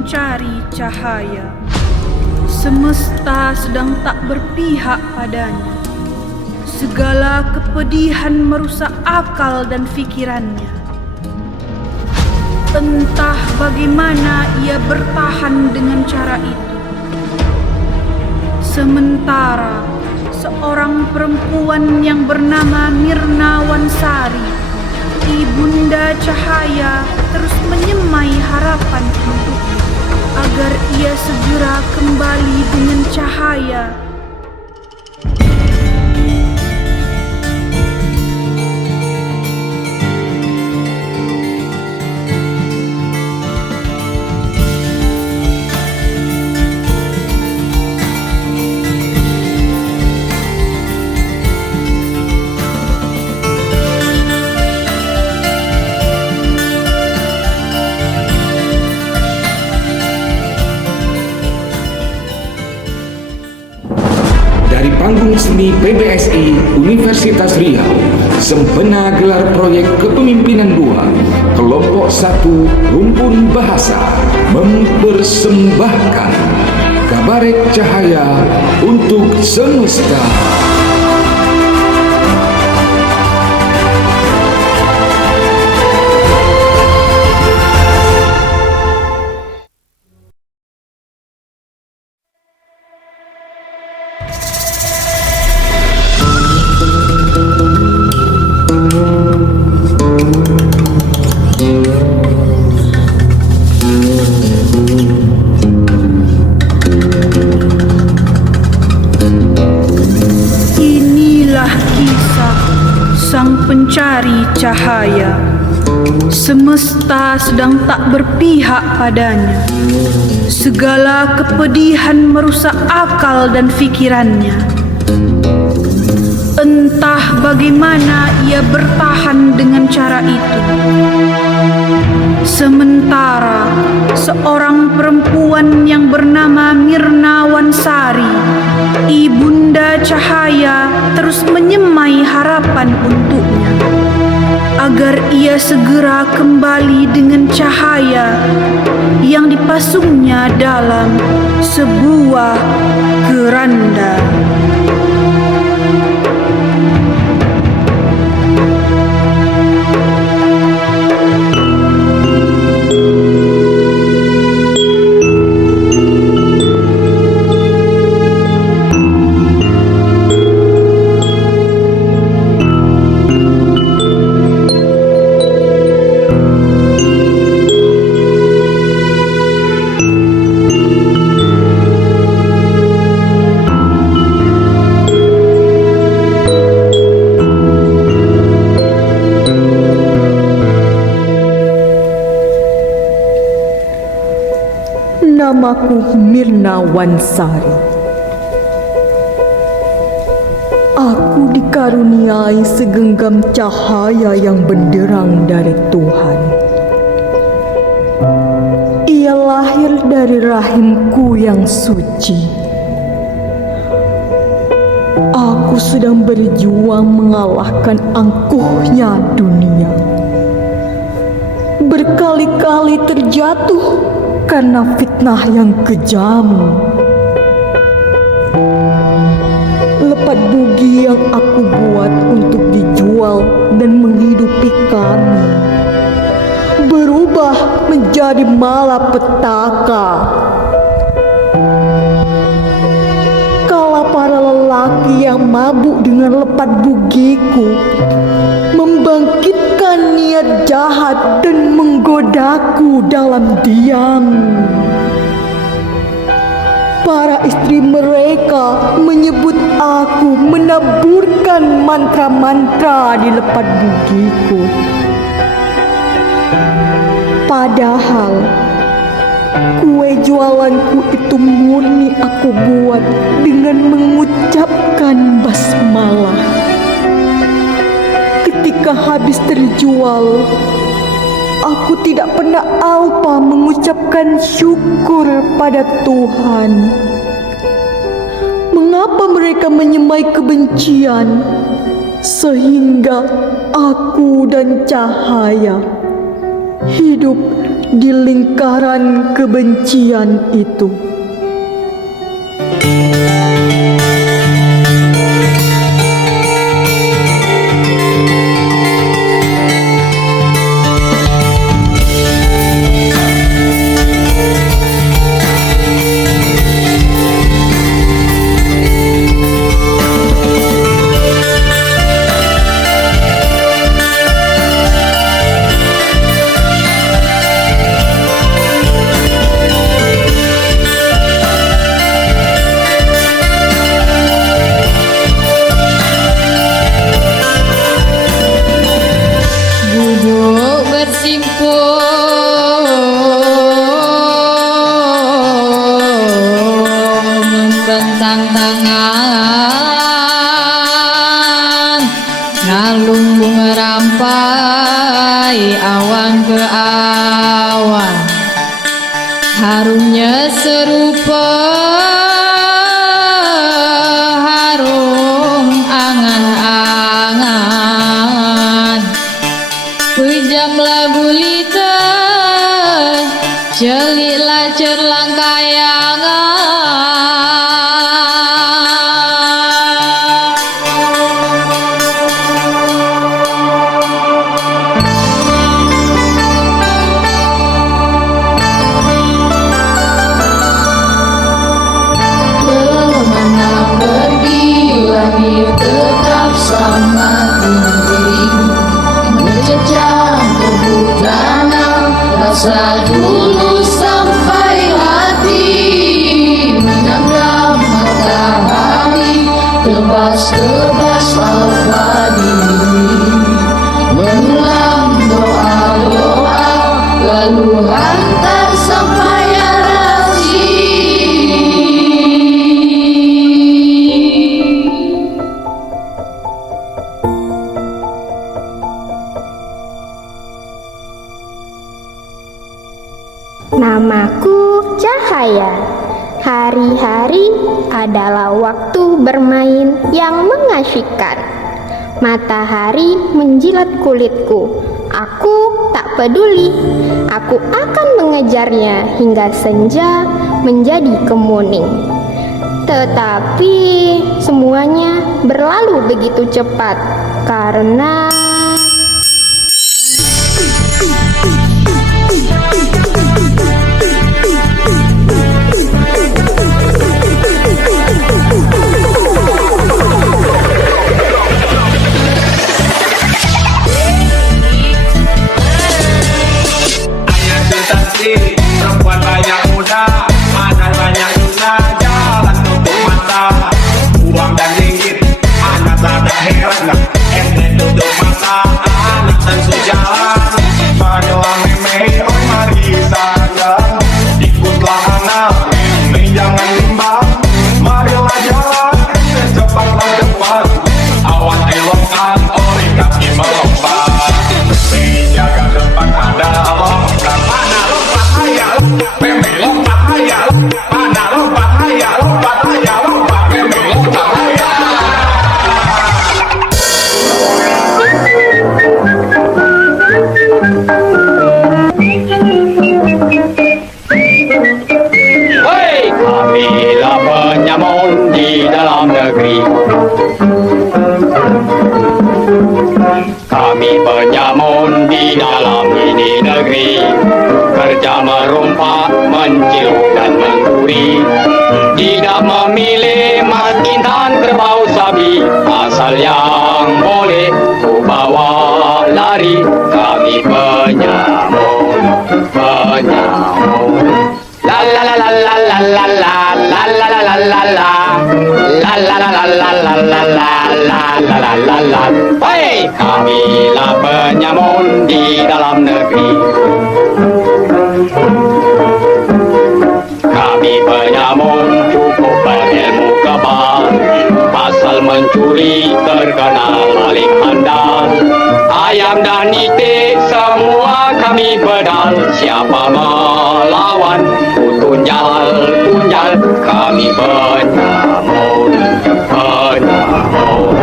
pencari cahaya. Semesta sedang tak berpihak padanya. Segala kepedihan merusak akal dan pikirannya. Entah bagaimana ia bertahan dengan cara itu. Sementara seorang perempuan yang bernama Mirna Wansari, ibunda cahaya, terus menyemai harapan untuknya agar ia segera kembali dengan cahaya. Dari panggung seni PBSI Universitas Riau, sempena gelar proyek kepemimpinan 2, kelompok 1 Rumpun Bahasa mempersembahkan Kabaret Cahaya untuk Semesta. Sang pencari cahaya. Semesta sedang tak berpihak padanya. Segala kepedihan merusak akal dan pikirannya. Entah bagaimana ia bertahan dengan cara itu. Sementara seorang perempuan yang bernama Mirna Wansari, ibunda cahaya, terus menyemai harapan untuknya agar ia segera kembali dengan cahaya yang dipasungnya dalam sebuah keranda. Namaku Mirna Wansari. Aku dikaruniai segenggam cahaya yang benderang dari Tuhan. Ia lahir dari rahimku yang suci. Aku sedang berjuang mengalahkan angkuhnya dunia. Berkali-kali terjatuh karena fitnah yang kejam. Lepat bugi yang aku buat untuk dijual dan menghidupi kami berubah menjadi malapetaka. Kala para lelaki yang mabuk dengan lepat bugiku membangkitkan niat jahat dan menggodaku dalam diam. Para istri mereka menyebut aku menaburkan mantra-mantra di lepat bugiku. Padahal kue jualanku itu murni aku buat dengan mengucapkan basmalah. Ketika habis terjual, aku tidak pernah alpa mengucapkan syukur pada Tuhan. Mengapa mereka menyemai kebencian sehingga aku dan cahaya hidup di lingkaran kebencian itu. Duduk bersimpuh membentang tangan, ngalung merampai awan ke awan, harumnya serupa harum angan-angan. Pejamlah gulita, celiklah cerlang kayangan. Kemana pergi langit tetap sama tinggi, mencecah kehutanan rasa dulu sampai hati, menangkap matahari tebas-tebas al-fadi, mengulang doa-doa lalu hantar sampai arasi. Namaku Cahaya. Hari-hari adalah waktu bermain yang mengasyikkan. Matahari menjilat kulitku. Aku tak peduli. Aku akan mengejarnya hingga senja menjadi kemuning. Tetapi semuanya berlalu begitu cepat karena perempuan banyak muda, anak banyak juga, jalan tutup mata, uang dan ringgit, anak tak heran, ente tutup mata, anak tentu jalan, banyak meme, oh mari saja, ikutlah anak, meme jangan bimbang, marilah jalan, cepatlah cepat, awan elokkan, ori kaki melompat, menjaga depan ada lompat, mana lompat, ayah lompat, meme lompat, ayah lompat, mana lompat, ayah lompat, ayah lompat, meme lompat, ayah. Hei, kamilah penyamun di dalam negeri. Kami penyamun di dalam ini negeri, kerja merompak, menciluk dan mencuri, tidak memilih mas intan kerbau sabi, asal yang boleh ku bawa lari. Kami penyamun, penyamun. La la la la la la la la la la la la la la. La la la la la la la la la la la la la. Hei, kamilah penyamun di dalam negeri. Kami penyamun cukup berilmu kebal, pasal mencuri terkenal paling handal. Ayam dan itik semua kami pedal, siapa melawan ku tunjal, tunjal. Kami penyamun, penyamun.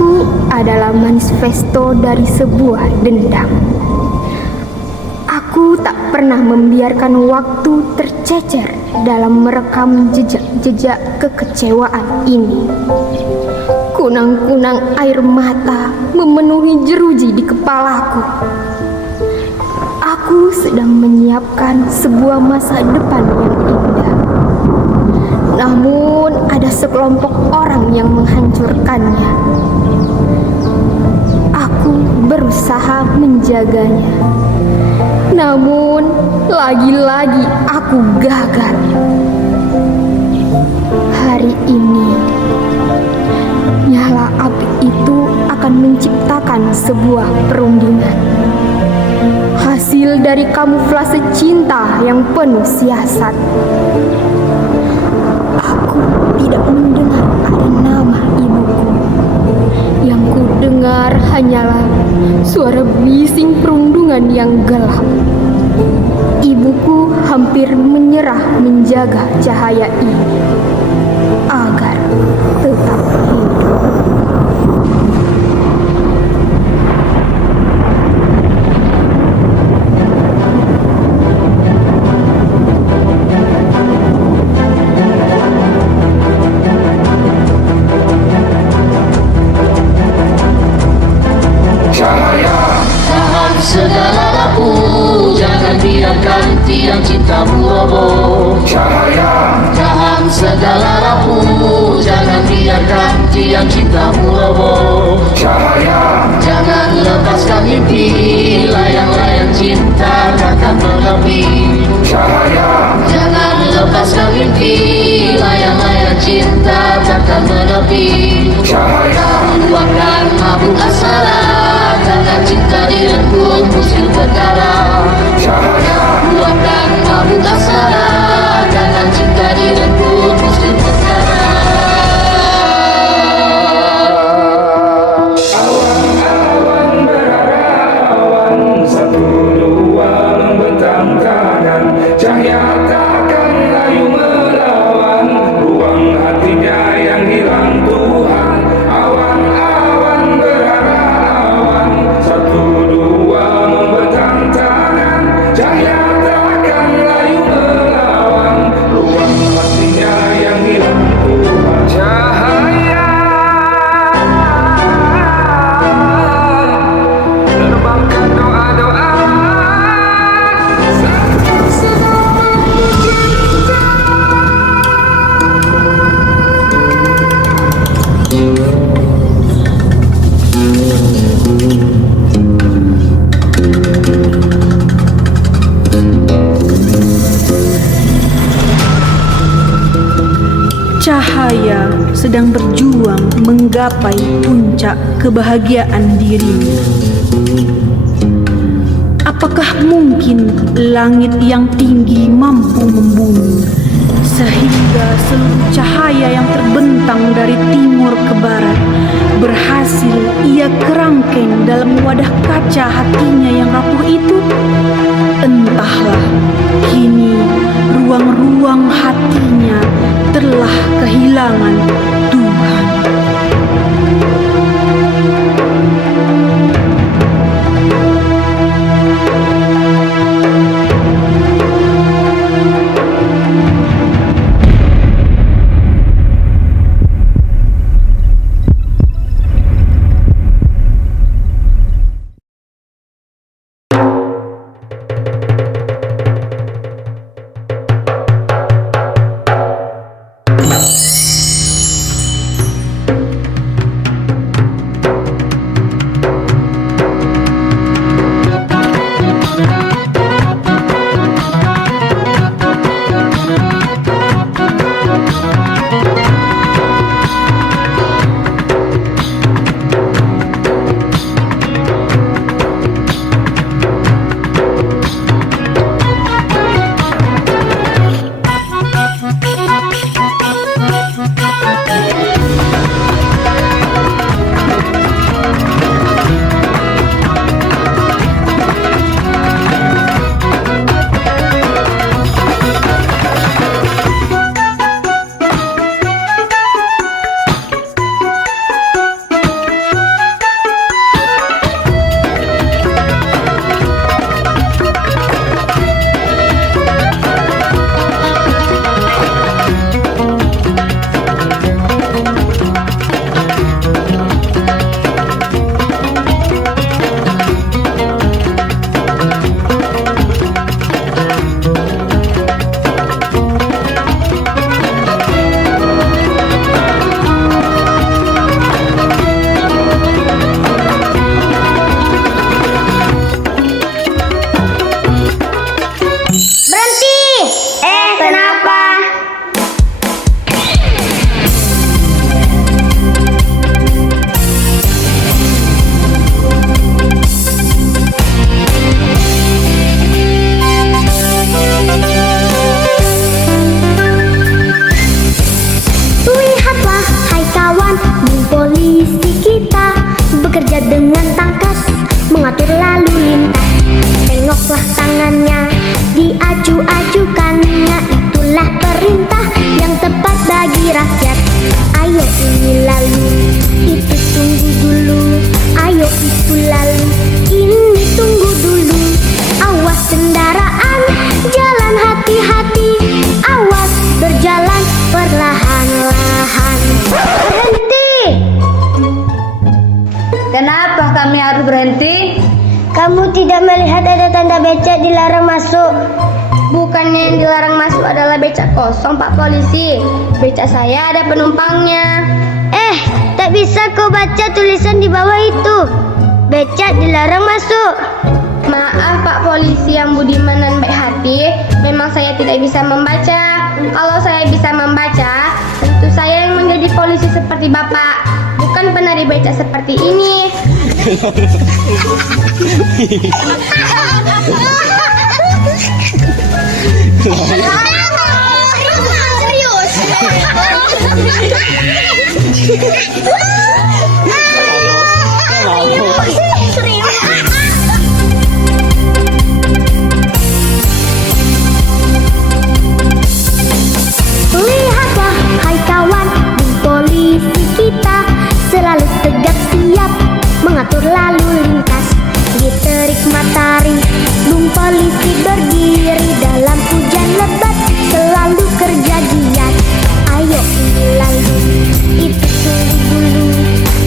aku adalah manifesto dari sebuah dendam. Aku tak pernah membiarkan waktu tercecer dalam merekam jejak-jejak kekecewaan ini. Kunang-kunang air mata memenuhi jeruji di kepalaku. Aku sedang menyiapkan sebuah masa depan yang indah. Namun ada sekelompok orang yang menghancurkannya. Aku berusaha menjaganya. Namun lagi-lagi aku gagal. Hari ini nyala api itu akan menciptakan sebuah perundingan. Hasil dari kamuflase cinta yang penuh siasat. Aku tidak mendengar ada nama ibuku. Yang ku dengar hanyalah suara bising perundungan yang gelap. Ibuku hampir menyerah menjaga cahaya ini agar tetap hidup. Tahan segala lampu, jangan biarkan tiang cintamu roboh. Tahan segala lampu, jangan biarkan tiang cintamu roboh. Jangan lepaskan mimpi, layang-layang cinta takkan menepi. Jangan lepaskan mimpi, layang-layang cinta takkan menepi. Luangkan mabuk asara, karena cinta direnggut musil perkara. Luangkan mabuk asara, karena cinta direnggut musil perkara. Awan-awan berarawan, satu dua membentang kanan, cahaya takkan layu melawan, ruang hatinya yang hilang Tuhan. Awan-awan berarawan, satu dua membentang kanan, cahaya takkan layu melawan, ruang hatinya yang hilang Tuhan. Cahaya terbangkan doa-doa. Cahaya sedang berjuang menggapai puncak kebahagiaan dirinya. Apakah mungkin langit yang tinggi mampu membumi, sehingga seluruh cahaya yang terbentang dari timur ke barat berhasil ia kerangkeng dalam wadah kaca hatinya yang rapuh itu? Entahlah, kini ruang-ruang hatinya telah kehilangan Tuhan. becak dilarang masuk. Bukannya yang dilarang masuk adalah becak kosong, Pak Polisi. Becak saya ada penumpangnya. Tak bisa kau baca tulisan di bawah itu. Becak dilarang masuk. Maaf Pak Polisi yang budiman dan baik hati, memang saya tidak bisa membaca. Kalau saya bisa membaca, tentu saya yang menjadi polisi seperti Bapak, bukan penari becak seperti ini. Lihatlah hai kawan, polisi kita selalu tegak siap mengatur lalu lintas. Di terik matahari, bung polisi berdiri dalam hujan lebat, selalu kerja giat. Ayo ini lalu, itu tunggu dulu.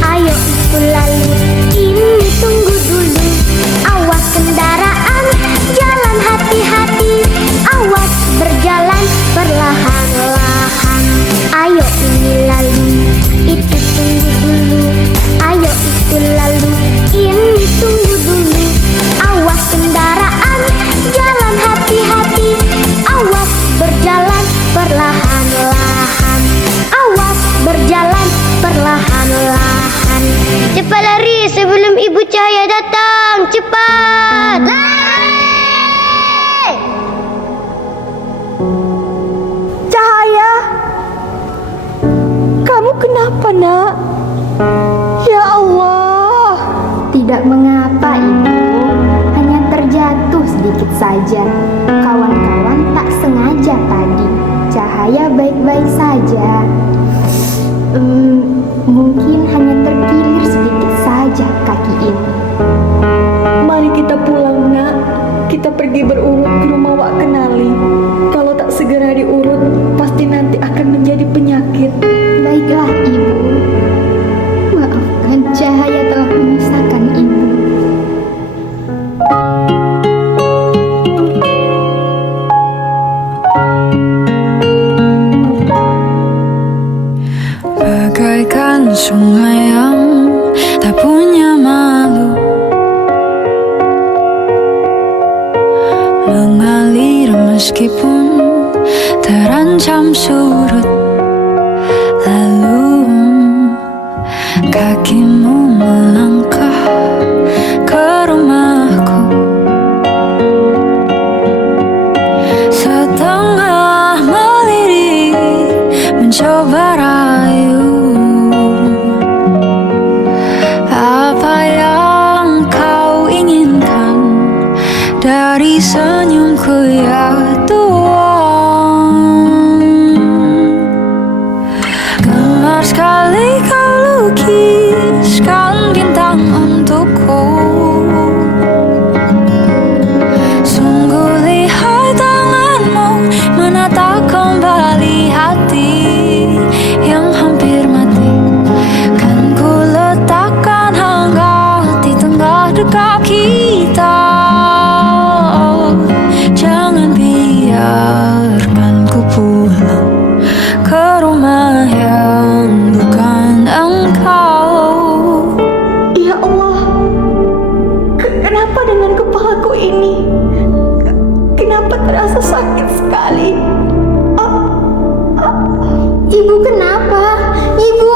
Ayo itu lalu, ini tunggu dulu. Awas kendaraan, jalan hati-hati. Awas berjalan perlahan-lahan. Ayo ini lalu, itu tunggu dulu. Ayo itu lalu, ini tunggu dulu. Awas kendaraan, jalan hati-hati. Awas berjalan perlahan-lahan. Awas berjalan perlahan-lahan. Cepat lari sebelum Ibu Cahaya datang. Cepat. Lari! Cahaya, kamu kenapa nak? Ya Allah. Tidak mengapa, Ibu. Hanya terjatuh sedikit saja. Kawan-kawan tak sengaja tadi. Cahaya baik-baik saja. Mungkin hanya terkilir sedikit saja kaki ini. Mari kita pulang nak. Kita pergi berurut ke rumah Wak Kenali. Kalau tak segera diurut, pasti nanti akan menjadi penyakit. Baiklah, Ibu. Maafkan Cahaya telah menyusahkan Ibu. Bagaikan sungai yang tak punya malu, mengalir meskipun terancam surut. Lalu kakimu melangkah ke rumahku, setengah melirik mencoba rayu. Apa yang kau inginkan dari senyumku ya Tuhan? Gemar sekali kau lukiskan bintang untukku. Sungguh lihai tanganmu menata kembali hati yang hampir mati. Kan ku letakkan hangat di tengah duka kita. Jangan biarkan ku pulang ke rumah yang bukan engkau. Ya Allah, kenapa dengan kepalaku ini? Kenapa terasa sakit sekali? Ibu kenapa? Ibu!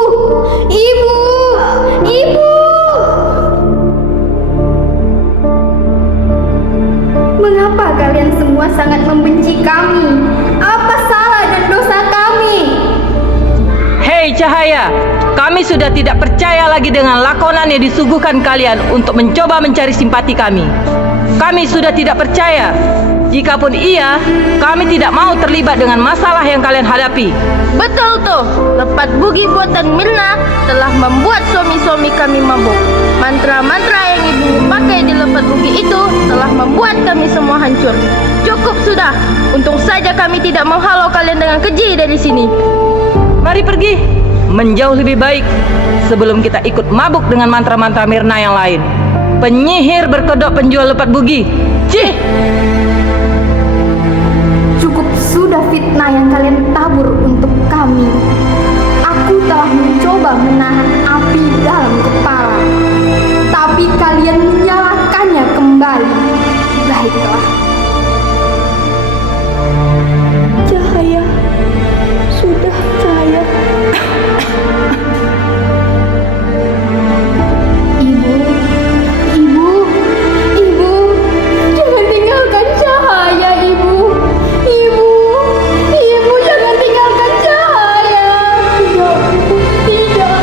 Ibu! Ibu! Mengapa kalian semua sangat membenci kami? Apa salah dan dosa kami? Hei Cahaya, kami sudah tidak percaya lagi dengan lakonan yang disuguhkan kalian untuk mencoba mencari simpati kami. Kami sudah tidak percaya. Jikapun iya, kami tidak mau terlibat dengan masalah yang kalian hadapi. Betul tuh, lepat bugi buatan Mirna telah membuat suami-suami kami mabuk. Mantra-mantra yang ibu pakai di lepat bugi itu telah membuat kami semua hancur. Cukup sudah, untung saja kami tidak menghalau kalian dengan keji dari sini. Mari pergi, menjauh lebih baik sebelum kita ikut mabuk dengan mantra-mantra Mirna yang lain. Penyihir berkedok penjual lepat bugi. Cih! Cukup sudah fitnah yang kalian tabur untuk kami. Aku telah mencoba menahan api dalam kepala, tapi kalian menyalakannya kembali. Baiklah. Cahaya, sudah Cahaya. Ibu, jangan tinggalkan Cahaya, Ibu. Ibu, jangan tinggalkan Cahaya. Tidak.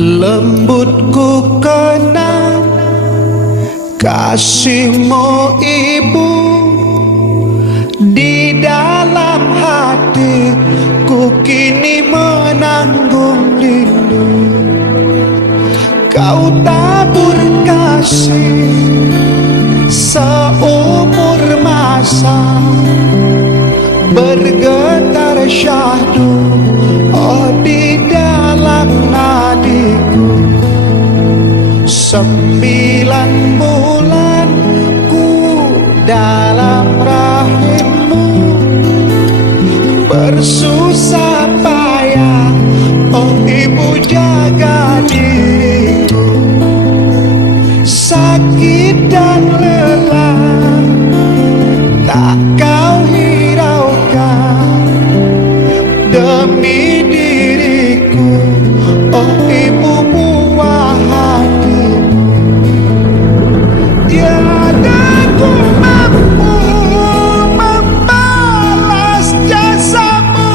Lembut ku kenang kasihmu ibu, di dalam hatiku kini menanggung rindu. Kau tabur kasih seumur masa, bergetar syahdu oh di dalam nadiku. 9 bulan ku dalam rahimmu, bersusah payah oh ibu jaga diriku. Sakit dan lelah tak kau hiraukan demi diriku oh ibu buah hatimu. Tiada ku mampu membalas jasamu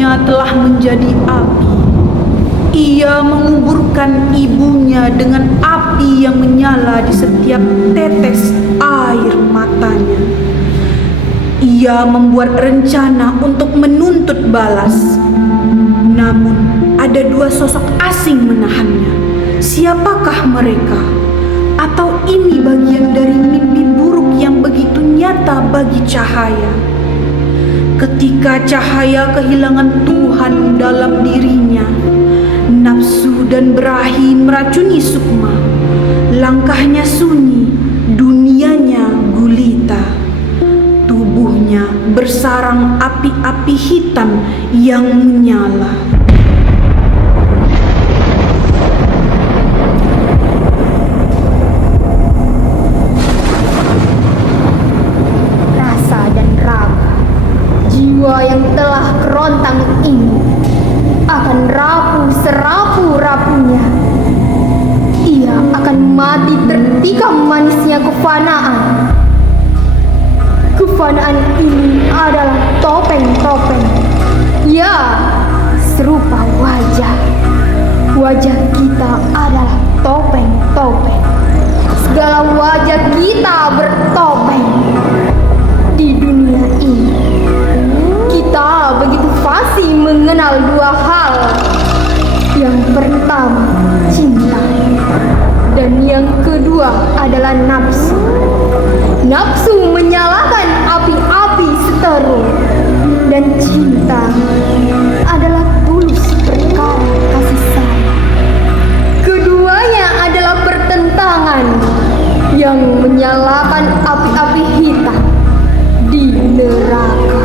ibunya telah menjadi api. Ia menguburkan ibunya dengan api yang menyala di setiap tetes air matanya. Ia membuat rencana untuk menuntut balas. Namun ada dua sosok asing menahannya. Siapakah mereka? Atau ini bagian dari mimpi buruk yang begitu nyata bagi Cahaya? Ketika Cahaya kehilangan Tuhan dalam dirinya, nafsu dan berahi meracuni Sukma. Langkahnya sunyi, dunianya gulita. Tubuhnya bersarang api-api hitam yang menyala. Rasa dan raga jiwa yang telah kerontang ini akan rapuh serapu-rapuhnya. Ia akan mati tertikam manisnya kefanaan. Kefanaan ini adalah topeng-topeng. Ya, serupa wajah. Wajah kita adalah topeng-topeng. Segala wajah kita bertopeng. Di dunia ini, kita begitu fasih mengenal dua hal. Yang pertama, cinta. Dan yang kedua adalah nafsu. Nafsu menyalakan api-api seteru. Dan cinta adalah tulus perkara kasih sayang. Keduanya adalah pertentangan yang menyalakan api-api hitam di neraka.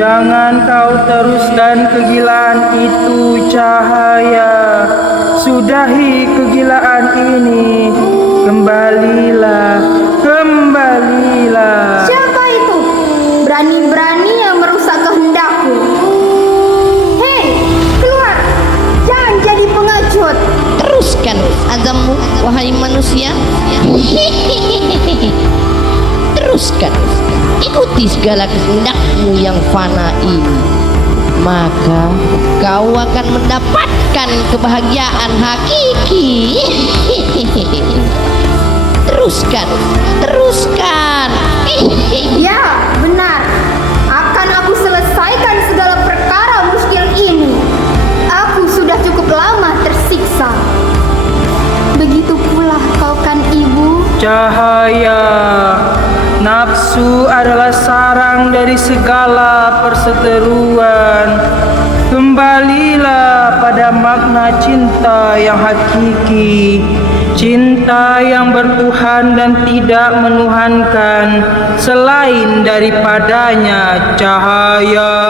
Jangan kau teruskan kegilaan itu, Cahaya. Sudahi kegilaan ini. Kembalilah, kembalilah. Siapa itu? Berani-berani yang merusak kehendakku. Hei, keluar. Jangan jadi pengecut. Teruskan azammu, wahai manusia. Teruskan, ikuti segala kehendakmu yang fana ini, maka kau akan mendapatkan kebahagiaan hakiki. Teruskan, teruskan. Ya, benar. Akan aku selesaikan segala perkara muskil ini. Aku sudah nafsu adalah sarang dari segala perseteruan. Kembalilah pada makna cinta yang hakiki, cinta yang bertuhan dan tidak menuhankan selain daripadanya cahaya.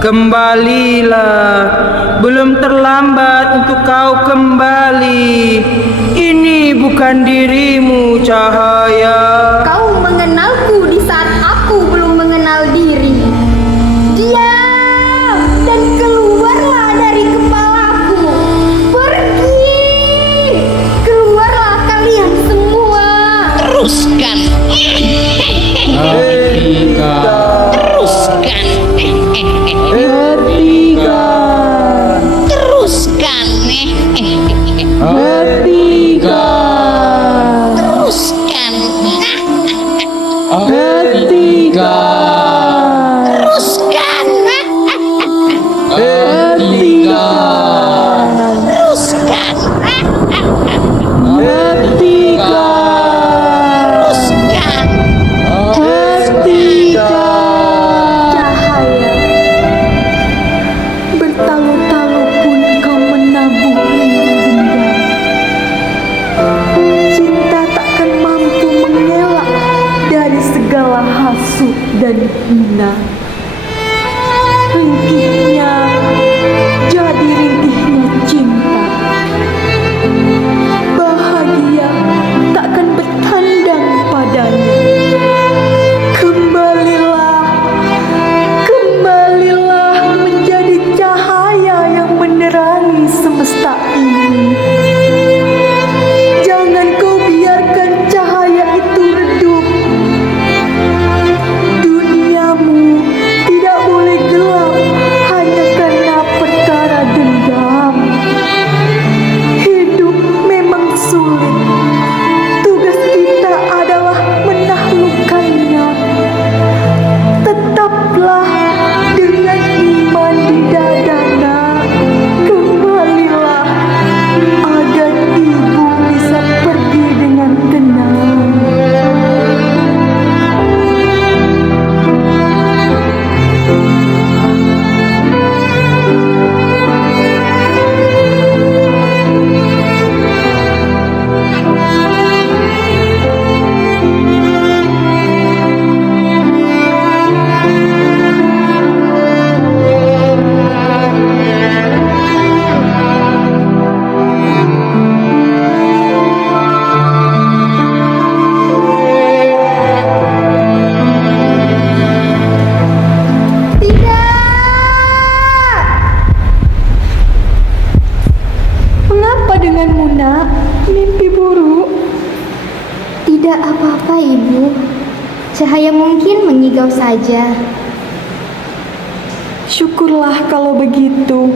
Kembalilah, belum terlambat untuk kau kembali. Ini bukan dirimu, cahaya. Kau mengenalku di saat aku belum mengenal diri. Diam dan keluarlah dari kepalaku. Pergi, keluarlah kalian semua. Teruskan. Teruskan. Teruskan. Teruskan. Teruskan. Cahaya, bertalu-talu pun kau menabuh rindu dendam. Cinta takkan mampu mengelak dari segala hasut dan hina. Ringkihnya jadi ringkihnya cinta. Bahagia takkan bertandang padanya. Kembalilah menjadi cahaya yang menerangi semesta ini. Jangan kau biarkan cahaya itu redup. Duniamu tidak boleh gelap hanya karena perkara dendam. Hidup memang sulit. Tugas kita adalah menaklukkannya. Tetaplah dengan iman di dada, nak. Kembalilah agar ibu bisa pergi dengan tenang. Mengapa denganmu, nak? Mimpi buruk? Tidak apa-apa, Ibu. Cahaya mungkin mengigau saja. Syukurlah kalau begitu.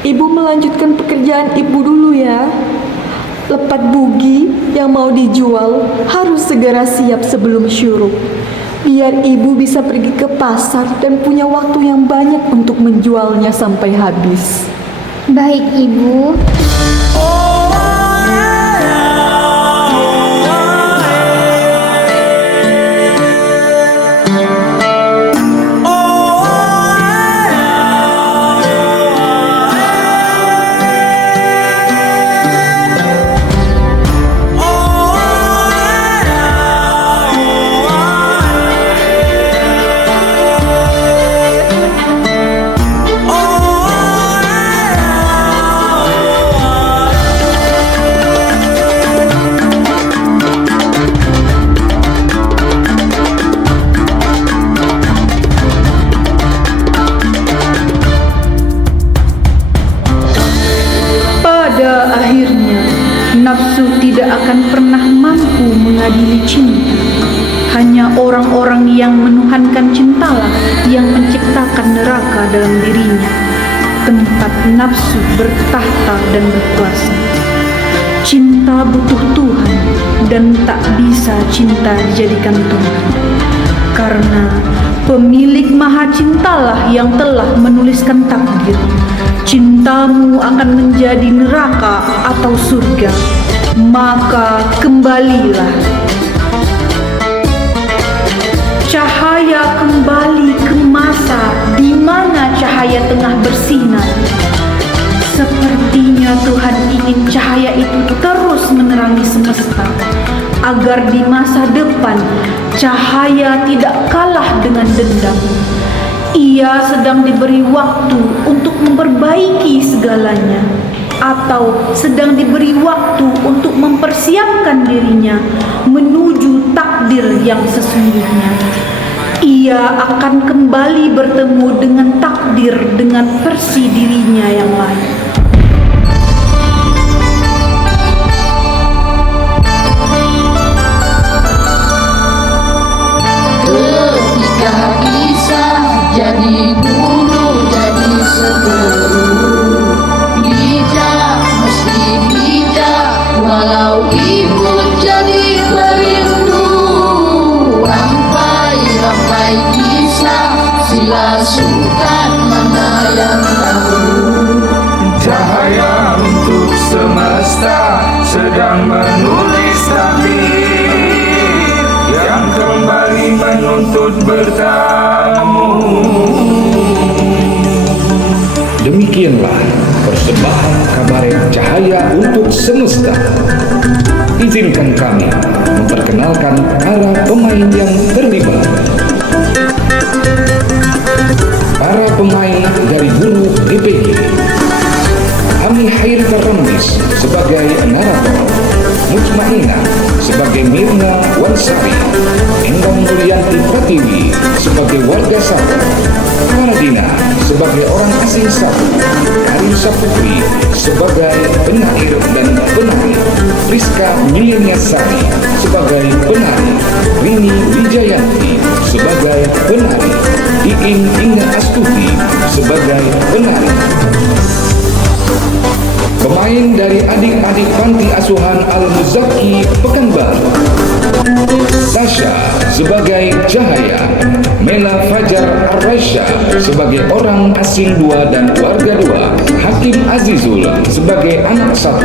Ibu melanjutkan pekerjaan ibu dulu ya. Lepat bugi yang mau dijual harus segera siap sebelum syuruk. Biar ibu bisa pergi ke pasar dan punya waktu yang banyak untuk menjualnya sampai habis. Baik, Ibu. Pada akhirnya, nafsu tidak akan pernah mampu mengadili cinta. Hanya orang-orang yang menuhankan cintalah yang menciptakan neraka dalam dirinya, tempat nafsu bertahta dan berkuasa. Cinta butuh Tuhan dan tak bisa cinta dijadikan Tuhan. Karena pemilik maha cintalah yang telah menuliskan takdir. Cintamu akan menjadi neraka atau surga. Maka kembalilah. cahaya tengah bersinar. Sepertinya Tuhan ingin cahaya itu terus menerangi semesta, agar di masa depan cahaya tidak kalah dengan dendam. Ia sedang diberi waktu untuk memperbaiki segalanya, atau sedang diberi waktu untuk mempersiapkan dirinya menuju takdir yang sesungguhnya. Ia akan kembali bertemu dengan takdir dengan versi dirinya yang lain. Ketika kisah jadi gunung, jadi seteru, bijak mesti bijak, walau ibu jadi perindu. Rampai kisah, sila sukan mana yang tahu. Cahaya untuk semesta sedang menulis takdir yang kembali menuntut bertamu. Demikianlah persembahan kabaret Cahaya untuk Semesta. Izinkan kami memperkenalkan para pemain yang terlibat. Para pemain dari Guru DPG: Ami Hairi Rambis sebagai narator, Mutmainah sebagai Mirna Wansari, Endang Mulyanti Pratiwi sebagai warga satu, Faradina sebagai orang asing satu, Karim Saputri sebagai penyair dan penari, Rizka Milianiasari sebagai penari, Rini Wijayanti sebagai penari, Iing Inga Astuti sebagai penari. Pemain dari adik-adik panti asuhan Al-Muzaki Pekanbaru: Tasha sebagai Cahaya, Mela Fajar Arraisya sebagai orang asing 2 dan warga 2, Hakim Azizul sebagai anak 1,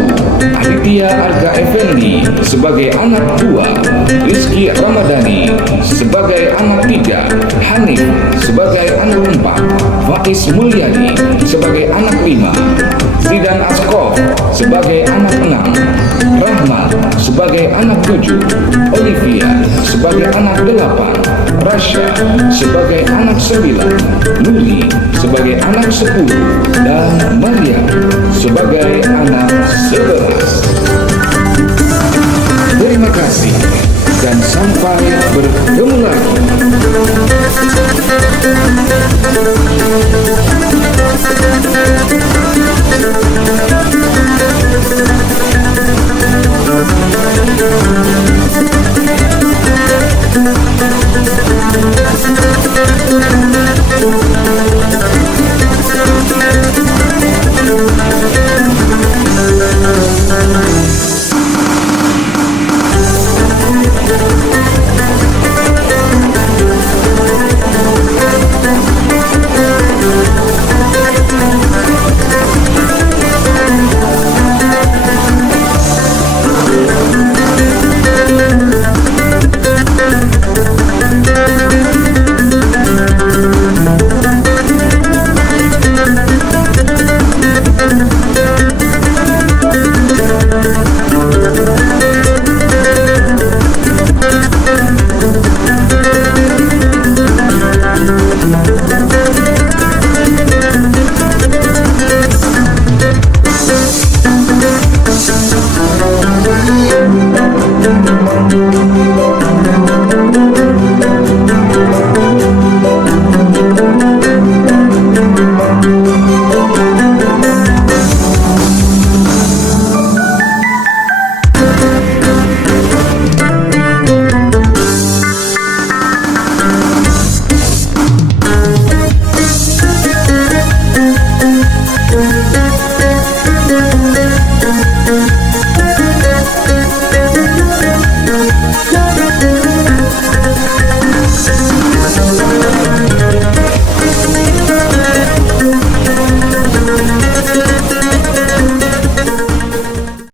Aditya Arga Effendi sebagai anak 2, Rizky Ramadhani sebagai anak 3, Hanif sebagai anak 4, Faiz Mulyadi sebagai anak 5, Zidan Askof sebagai anak 6, Rahmat sebagai anak 7, Olivia sebagai anak 8, Rasya sebagai anak 9, Luli sebagai anak 10, dan Maria sebagai anak 11. Terima kasih dan sampai bertemu lagi.